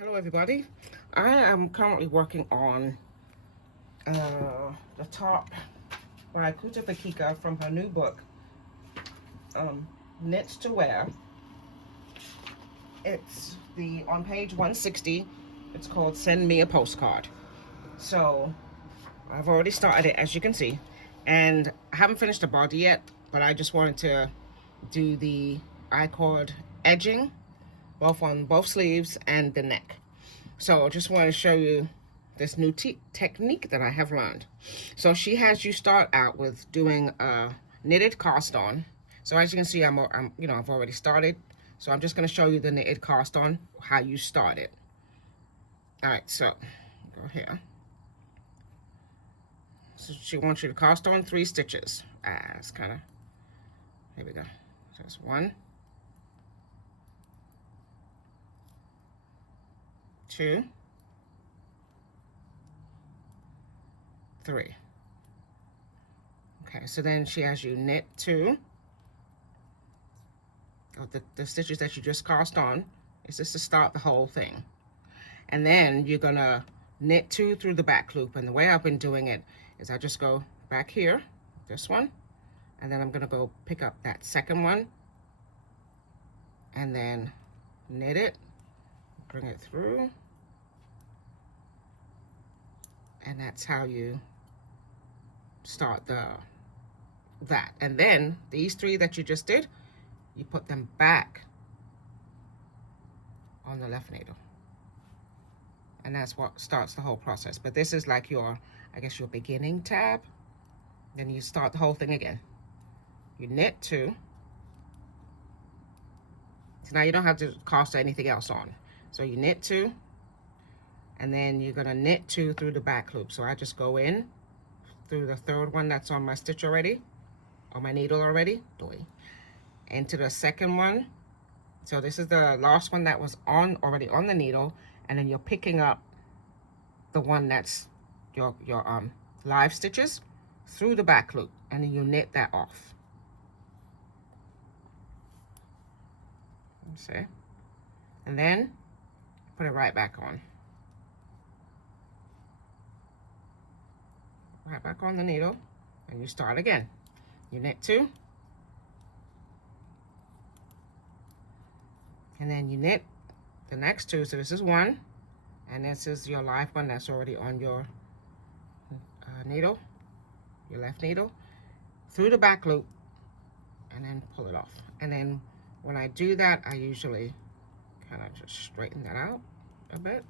Hello everybody. I am currently working on the top by Kika from her new book, Knits to Wear. It's on page 160. It's called Send Me a Postcard. So I've already started it, as you can see, and I haven't finished the body yet, but I just wanted to do the I-cord edging both on both sleeves and the neck. So I just want to show you this new technique that I have learned. So she has you start out with doing a knitted cast on. So as you can see, I've already started. So I'm just going to show you the knitted cast on, how you start it. All right, so go here. So she wants you to cast on 3 stitches. It's kind of, here we go. So it's 1, 2, 3. Okay, so then she has you knit 2 of the stitches that you just cast on. It's just to start the whole thing. And then you're gonna knit 2 through the back loop. And the way I've been doing it is I just go back here, this one, and then I'm gonna go pick up that second one and then knit it, bring it through, and that's how you start that. And then these 3 that you just did, you put them back on the left needle, and that's what starts the whole process. But this is like your, I guess, your beginning tab. Then you start the whole thing again. You knit 2. So now you don't have to cast anything else on. So you knit 2, and then you're gonna knit 2 through the back loop. So I just go in through the 3rd one that's on my stitch already, on my needle already, into the 2nd one. So this is the last one that was already on the needle, and then you're picking up the one that's your live stitches through the back loop, and then you knit that off. See? And then put it right back on. Right back on the needle, and you start again. You knit 2, and then you knit the next 2. So this is 1, and this is your live one that's already on your needle, your left needle, through the back loop, and then pull it off. And then when I do that, I usually kind of just straighten that out a bit.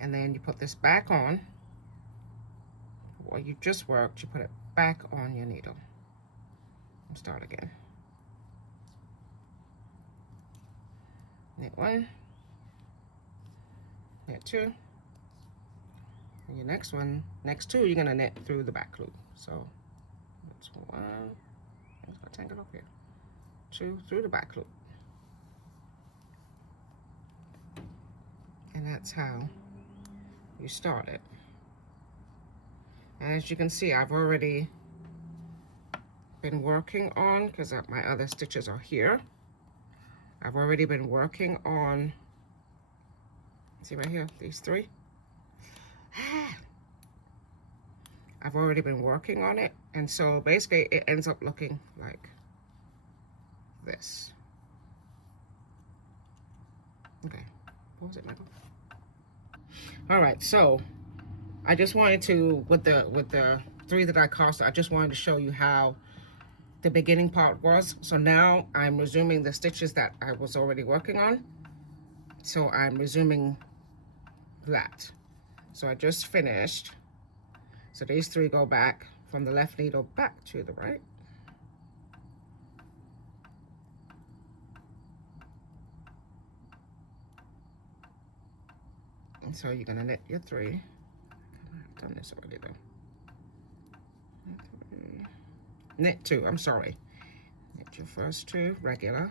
And then you put this back on. What you just worked, you put it back on your needle. And start again. Knit 1, knit 2, and your next 2, you're gonna knit through the back loop. So that's 1. I'm just gonna tangle up here. 2 through the back loop, and that's how you start it. And as you can see, I've already been working on, because my other stitches are here. I've already been working on, see right here, these 3. I've already been working on it, and so basically it ends up looking like this. Okay, pause it, Michael. All right, so I just wanted to, with the 3 that I cast, I just wanted to show you how the beginning part was. So now I'm resuming the stitches that I was already working on. So I'm resuming that. So I just finished. So these 3 go back from the left needle back to the right. And so you're gonna knit your 3. I've done this already though. Knit 2, I'm sorry. Knit your first 2 regular,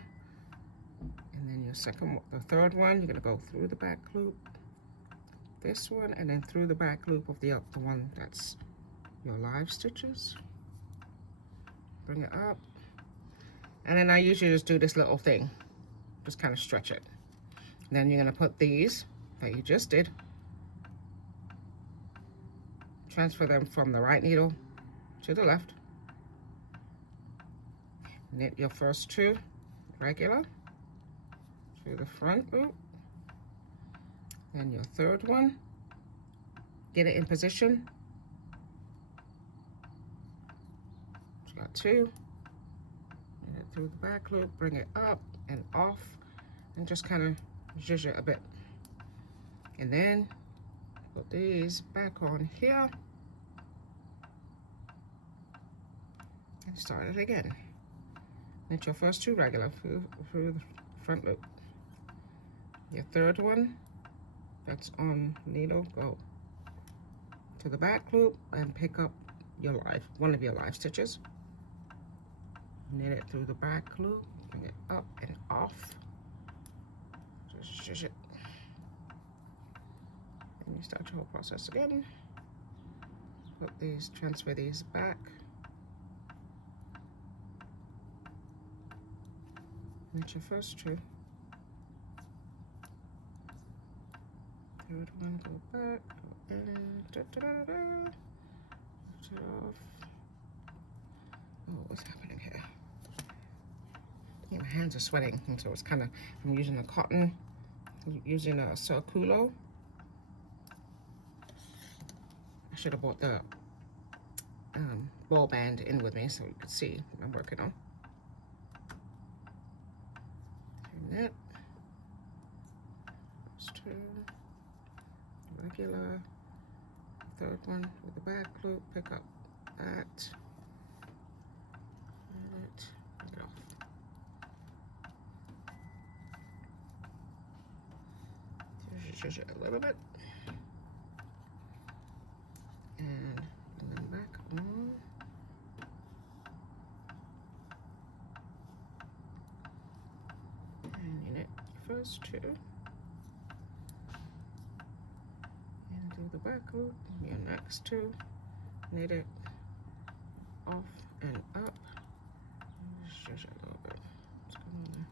and then your the 3rd one, you're gonna go through the back loop, this one, and then through the back loop of the one that's your live stitches. Bring it up, and then I usually just do this little thing. just kind of stretch it. Then you're going to put these that you just did, transfer them from the right needle to the left, knit your first 2 regular through the front loop, then your 3rd one, get it in position, just got 2, knit it through the back loop, bring it up and off, and just kind of zhuzh it a bit, and then put these back on here and start it again. Knit your first 2 regular through the front loop. Your 3rd one that's on needle, go to the back loop and pick up your one of your live stitches. Knit it through the back loop, bring it up and off. Just zhuzh it. And you start your whole process again. Put these, transfer these back. Knit your first 2. 3rd one, go back, go in, lift it off. Oh, what's happening here? Yeah, my hands are sweating, and so it's kind of, I'm using a cotton, using a Circulo. I should have brought the ball band in with me so you could see what I'm working on. Knit, first 2, regular, 3rd one with the back loop, pick up that, knit, bring it off. Zhuzh it a little bit, and then back on. First 2 and do the back loop, your next 2, knit it off and up, stretch it a little bit, just go on there,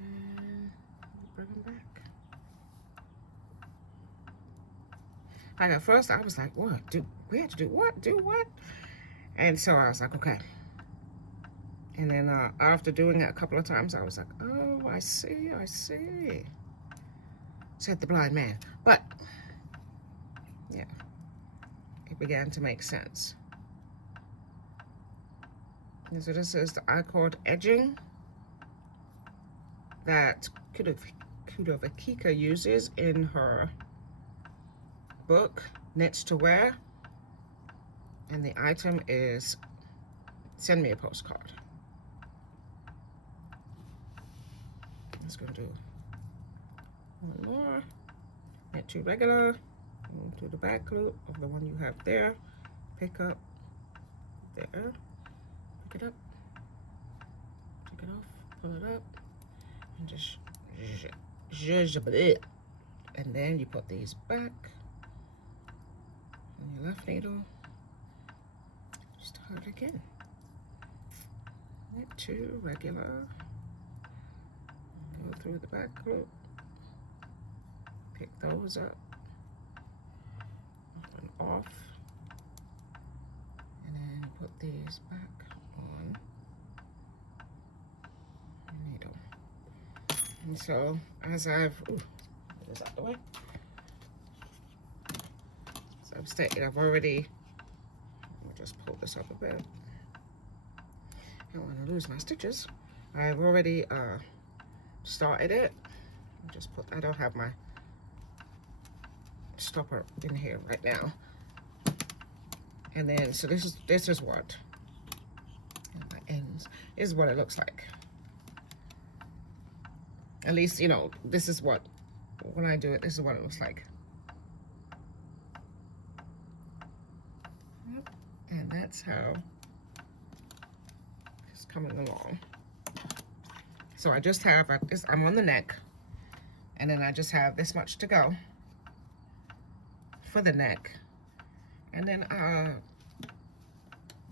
and then bring them back. Like at first I was like, what, we had to do what, and so I was like, okay. And then after doing it a couple of times, I was like, oh, I see, said the blind man. But, yeah, it began to make sense. And so this is the I-cord edging that Kudovakika uses in her book, Knits to Wear. And the item is Send Me a Postcard. I'm just gonna do one more, knit 2 regular, move to the back loop of the one you have there, pick up there, pick it up, take it off, pull it up, and just zhuzh it. And then you put these back on your left needle, start again. Knit 2 regular, go through the back loop, pick those up and off, and then put these back on the needle. And so as I've, get this out the way. So I've stated, I've already, let me just pull this up a bit. I don't want to lose my stitches. I've already started it. Just put, I don't have my stopper in here right now. And then, so this is what, my ends, is what it looks like. At least, you know, this is what, when I do it, this is what it looks like. Yep. And that's how it's coming along. So I just have, I'm on the neck, and then I just have this much to go for the neck. And then,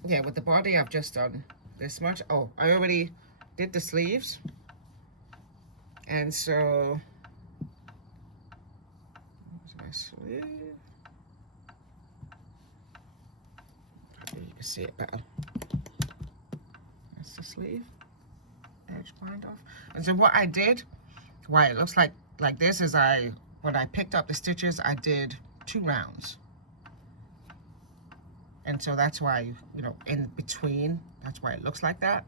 yeah, with the body, I've just done this much. Oh, I already did the sleeves. And so, here's my sleeve. Probably you can see it better. That's the sleeve. Edge bind off. And so what I did, why it looks like this, is when I picked up the stitches, I did 2 rounds. And so that's why, you know, in between, that's why it looks like that.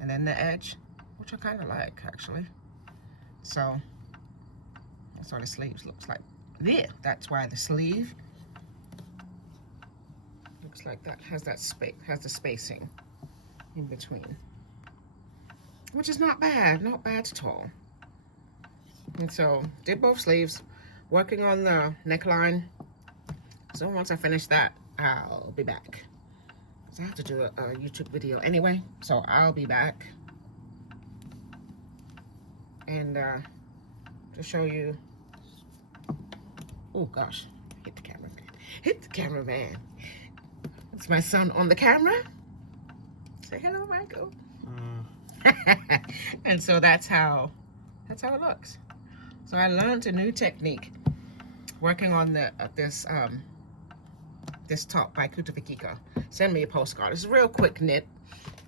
And then the edge, which I kind of like, actually. So that's what the sleeves looks like. There, that's why the sleeve looks like that, has that space, has the spacing in between. Which is not bad at all. And so, did both sleeves, working on the neckline. So once I finish that, I'll be back. So I have to do a YouTube video anyway, so I'll be back. And to show you, oh gosh, hit the cameraman. Hit the cameraman. It's my son on the camera. Say hello, Michael. And so that's how it looks. So I learned a new technique working on the this top by Kutavikika. Send me a postcard. It's a real quick knit.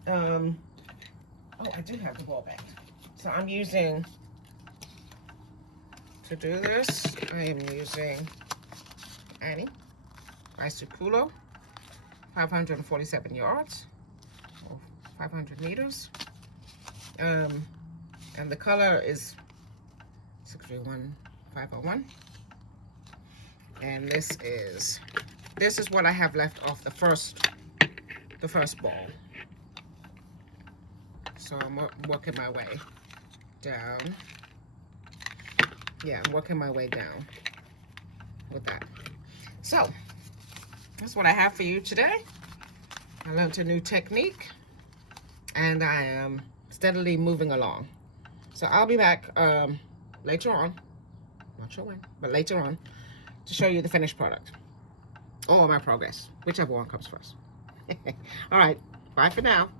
Oh, I do have the ball bag. So I'm using, to do this, I am using Annie by Circulo, 547 yards, or 500 meters. And the color is 631501. And this is what I have left off the first ball. So I'm working my way down. Yeah, I'm working my way down with that. So that's what I have for you today. I learned a new technique, and I am steadily moving along. So I'll be back later on, not sure when, but later on, to show you the finished product or my progress, whichever one comes first. All right, bye for now.